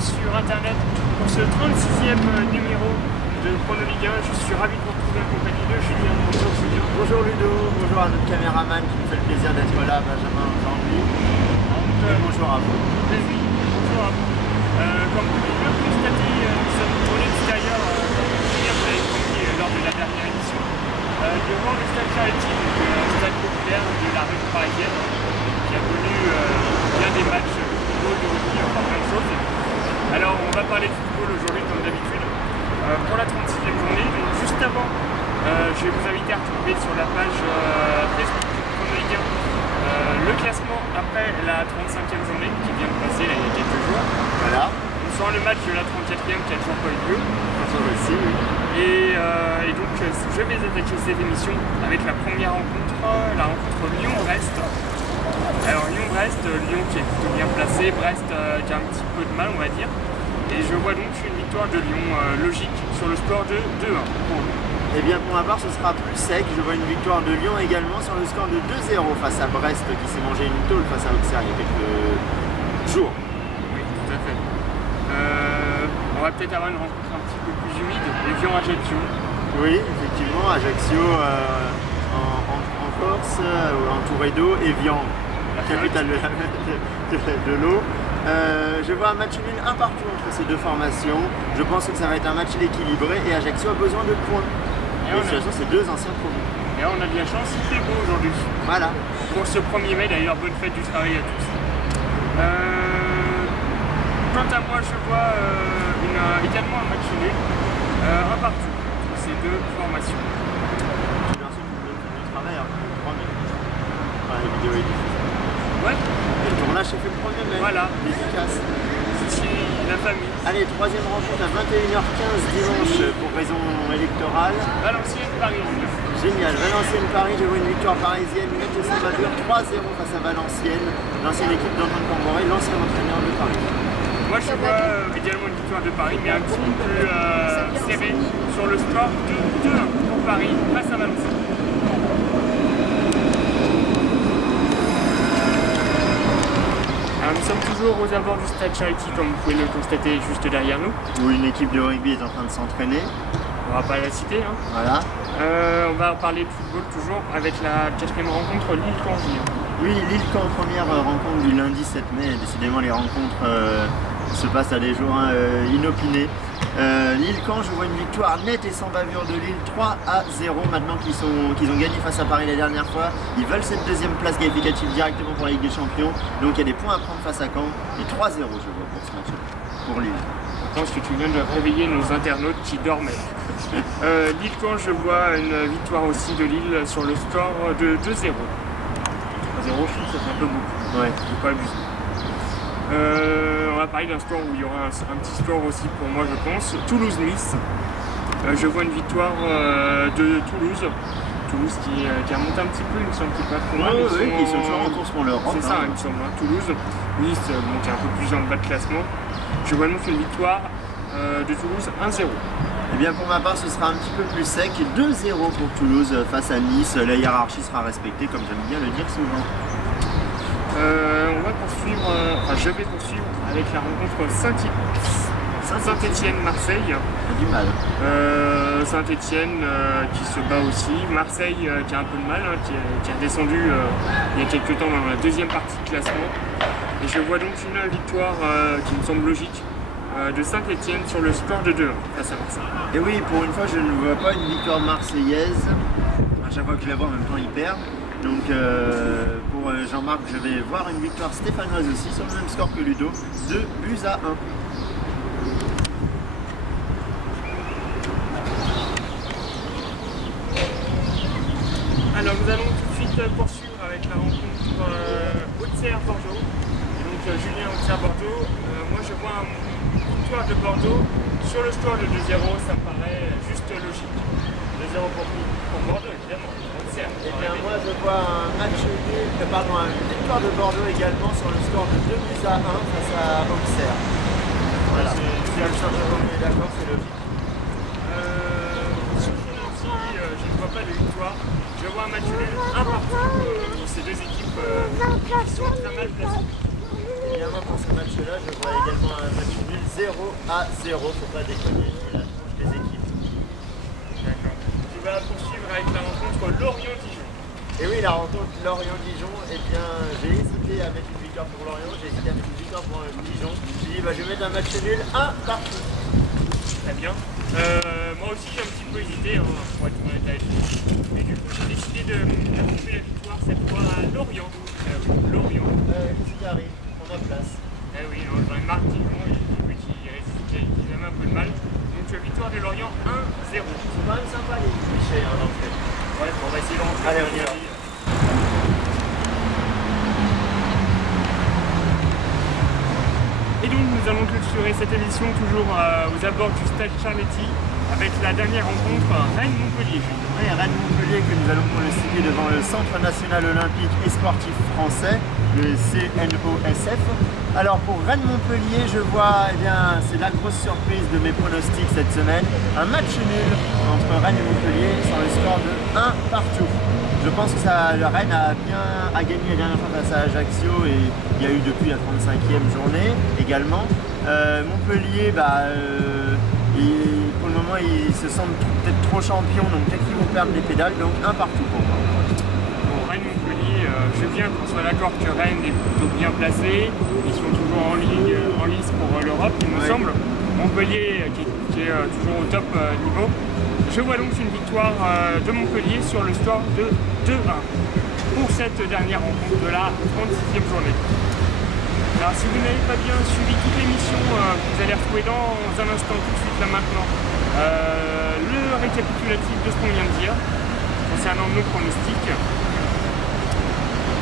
sur internet pour ce 36e numéro de Chrono Ligue 1. Je suis ravi de vous retrouver en compagnie de Julien. Bonjour Julien. Bonjour Ludo, bonjour à notre caméraman qui me fait le plaisir d'être là, Benjamin aujourd'hui. Bonjour à vous. Bonjour à vous. Comme vous pouvez le constater, nous sommes pour l'extérieur, Julien vous l'avez compris lors de la dernière émission, devant le stade Charity, un stade populaire de la région parisienne, qui a connu bien des matchs de football, de rugby, enfin plein de choses. Alors on va parler de football aujourd'hui comme d'habitude, pour la 36e journée. Donc juste avant, je vais vous inviter à retrouver sur la page Facebook de Chrono Ligue 1 le classement après la 35e journée qui vient de passer là, il y a quelques jours. Voilà. On sent le match de la 34e qui a toujours pas eu lieu. Aussi, oui. Et donc je vais attaquer cette émission avec la première rencontre, la rencontre Lyon-Brest. Alors Lyon-Brest, Lyon qui est plutôt bien placé, Brest qui a un petit peu de mal on va dire. Et je vois donc une victoire de Lyon logique sur le score de 2-1 pour eux. Eh bien pour ma part ce sera plus sec, je vois une victoire de Lyon également sur le score de 2-0 face à Brest qui s'est mangé une tôle face à Auxerre il y a quelques jours. Oui, tout à fait. On va peut-être avoir une rencontre un petit peu plus humide, Evian-Ajaccio. Oui, effectivement, Ajaccio en Corse, entouré d'eau, Evian, la capitale de l'eau. Je vois un match nul un partout entre ces deux formations. Je pense que ça va être un match équilibré et Ajaccio a besoin de points. Et de toute façon, c'est deux anciens promus. Et là, on a de la chance, il fait beau aujourd'hui. Voilà. Pour ce 1er mai, d'ailleurs, bonne fête du travail à tous. Quant à moi, je vois également un match nul, un partout entre ces deux formations. Bien sûr, le travail a pris le 3 mai. Enfin, la vidéo est diffusée. Ouais. Et le tournage s'est fait le 1er mai. Voilà. Efficace. C'est la famille. Allez, troisième rencontre à 21h15 dimanche pour raison électorale. Valenciennes-Paris. Génial. Valenciennes-Paris, je vois une victoire parisienne nette et sans bavure, 3-0 face à Valenciennes, l'ancienne équipe d'Antoine Camboré, l'ancien entraîneur de Paris. Moi je vois également une victoire de Paris, mais un petit peu plus serré sur le score de 2-1 pour Paris face à Valenciennes. Alors, nous sommes toujours aux abords du stade Charity, comme vous pouvez le constater juste derrière nous. Où une équipe de rugby est en train de s'entraîner. On va pas la citer. Hein. Voilà. On va parler de football toujours avec la 4e rencontre Lille-Caen. Oui, Lille-Caen, première rencontre du lundi 7 mai. Décidément, les rencontres se passent à des jours inopinés. Lille-Caen, je vois une victoire nette et sans bavure de Lille, 3-0. Maintenant qu'ils ont gagné face à Paris la dernière fois, ils veulent cette deuxième place qualificative directement pour la Ligue des Champions. Donc il y a des points à prendre face à Caen. Et 3-0, je vois, pour ce match pour Lille. Je pense que tu viens de réveiller nos internautes qui dormaient. Lille-Caen, je vois une victoire aussi de Lille sur le score de 2-0. 3-0, je trouve que ça fait un peu beaucoup. Ouais. Faut pas abuser. On va parler d'un score où il y aura un petit score aussi pour moi, je pense. Toulouse-Nice. Je vois une victoire de Toulouse. Toulouse qui a monté un petit peu, il me semble qu'il n'est pas trop mal. Ils sont toujours en course pour l'Europe. C'est ça, il me semble. Hein. Toulouse. Nice, qui est un peu plus dans le bas de classement. Je vois donc une victoire de Toulouse 1-0. Eh bien pour ma part ce sera un petit peu plus sec, 2-0 pour Toulouse face à Nice, la hiérarchie sera respectée comme j'aime bien le dire souvent. On va poursuivre, je vais poursuivre avec la rencontre Saint-Étienne-Marseille. Du mal. Saint-Étienne qui se bat aussi, Marseille qui a un peu de mal, hein, qui a descendu il y a quelques temps dans la deuxième partie de classement. Et je vois donc une victoire qui me semble logique de Saint-Étienne sur le score de 2-1 face à Marseille. Et oui, pour une fois, je ne vois pas une victoire marseillaise. À chaque fois que je la vois, en même temps, ils perdent. Donc, pour Jean-Marc, je vais voir une victoire stéphanoise aussi sur le même score que Ludo, 2-1. Alors, nous allons tout de suite poursuivre avec la rencontre Auxerre-Bordeaux. Et donc, Julien Auxerre-Bordeaux. Moi, je vois une victoire de Bordeaux sur le score de 2-0, ça me paraît juste logique. 2-0 pour Bordeaux, évidemment. Auxerre. Et bien, moi, je vois un match nul, une victoire de Bordeaux également sur le score de 2-1 face à Auxerre. Voilà. Si le changement est d'accord, c'est logique. Sur Nancy, je ne vois pas de victoire. Je vois un match nul, un partout pour ces deux équipes qui sont très mal placées. Et bien, moi, pour ce ce match-là, je vois également un match nul 0-0, faut pas déconner, c'est la tronche des équipes. D'accord. Tu vas poursuivre avec la rencontre Lorient-Dijon. Et oui, la rencontre Lorient-Dijon, eh bien, j'ai hésité à mettre une victoire pour Lorient, j'ai hésité à mettre une victoire pour Dijon. J'ai dit, bah, je vais mettre un match nul 1-1. Très bien. Moi aussi j'ai un petit peu hésité, hein, pour être honnête avec vous. Et du coup j'ai décidé de couper la victoire cette fois à Lorient. Lorient. Qu'est-ce qui arrive? On a place. Eh oui, non, j'en ai marre de Dijon et qui résistaient, qui avaient un peu de mal. Donc victoire de Lorient 1-0. C'est quand même sympa les clichés, hein, l'entrée. Ouais, on va essayer de rentrer. Allez, on y va. Et donc nous allons clôturer cette émission toujours aux abords du stade Charletti avec la dernière rencontre Rennes-Montpellier. Oui, Rennes-Montpellier que nous allons pronostiquer devant le Centre National Olympique et Sportif Français, le CNOSF. Alors pour Rennes-Montpellier, je vois, eh bien, c'est la grosse surprise de mes pronostics cette semaine, un match nul entre Rennes et Montpellier sur le score de 1 partout. Je pense que Rennes a gagné la dernière fois face à Ajaccio et il y a eu depuis la 35e journée également. Montpellier, pour le moment, ils se sentent peut-être trop champions, donc peut-être qu'ils vont perdre les pédales, donc 1 partout pour moi. Bon, Rennes-Montpellier, je viens qu'on soit d'accord que Rennes est plutôt bien placé, ils sont toujours en lice pour l'Europe, il me semble. Montpellier qui est toujours au top niveau. Je vois donc une victoire de Montpellier sur le score de 2-1 pour cette dernière rencontre de la 36e journée. Alors si vous n'avez pas bien suivi toute l'émission, vous allez retrouver dans un instant, tout de suite là maintenant, le récapitulatif de ce qu'on vient de dire concernant nos pronostics.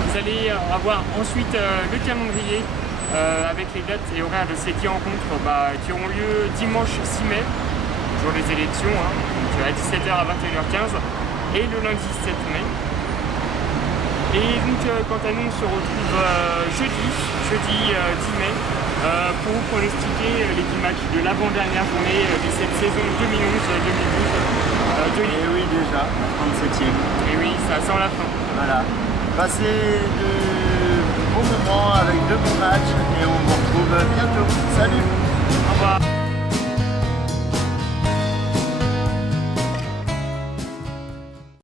Vous allez avoir ensuite le calendrier avec les dates et horaires de ces 10 rencontres qui auront lieu dimanche 6 mai, jour des élections, donc à 17h à 21h15, et le lundi 7 mai. Et donc quant à nous, on se retrouve jeudi 10 mai pour vous pronostiquer les 10 matchs de l'avant-dernière journée de cette saison 2011-2012. Et oui déjà, la 37e. Et oui, ça sent la fin. Voilà. Passez de bons moments avec de bons matchs et on vous retrouve bientôt. Salut! Au revoir.